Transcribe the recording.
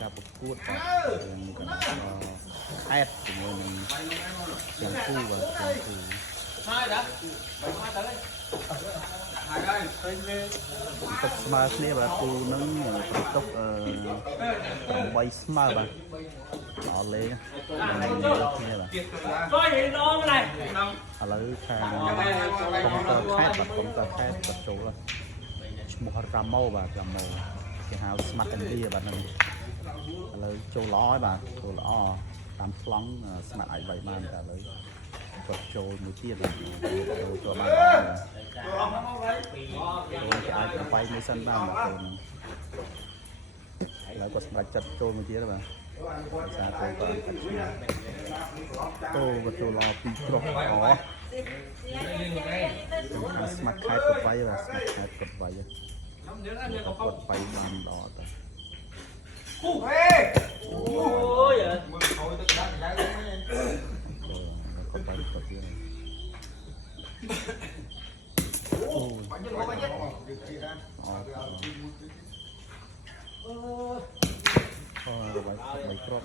ការប្រកួតយើងក៏ខេតជាមួយនឹងទាំងគូបាទទាំងគូទុកស្មើគ្នាបាទគូនឹងទុក8ស្មើបាទដល់លេងគ្នាបាទឥឡូវខាងកុំតើខេតបាទកុំតើខេតក៏ចូលឈ្មោះរ៉ាម៉ូបាទរ៉ាម៉ូគេហៅស្មាត់ឥណ្ឌាបាទហ្នឹងឥឡូវចូលល្អហើយបាទចូលល្អតាមប្លង់ស្មាត់អាចវាយបានតែឥឡូវគាត់ចូលមួយទៀតចូលបានគេអាចទៅវាយមួយសិនបានបាទឥឡូវគាត់សម្រេចចិត្តចូលមួយទៀតបាទសារទៅគាត់អូគាត់ចូលល្អពីរគ្រាប់អូស្មាត់ខេតគាត់វាយបាទស្មាត់ខេតគាត់វាយគាត់វាយបានល្អទៅអូយមើលខូចទឹកដាក់ដៅហ្នឹងគាត់ទៅគាត់ទៀតអូបាញ់មកបាញ់អូវាយគ្រាប់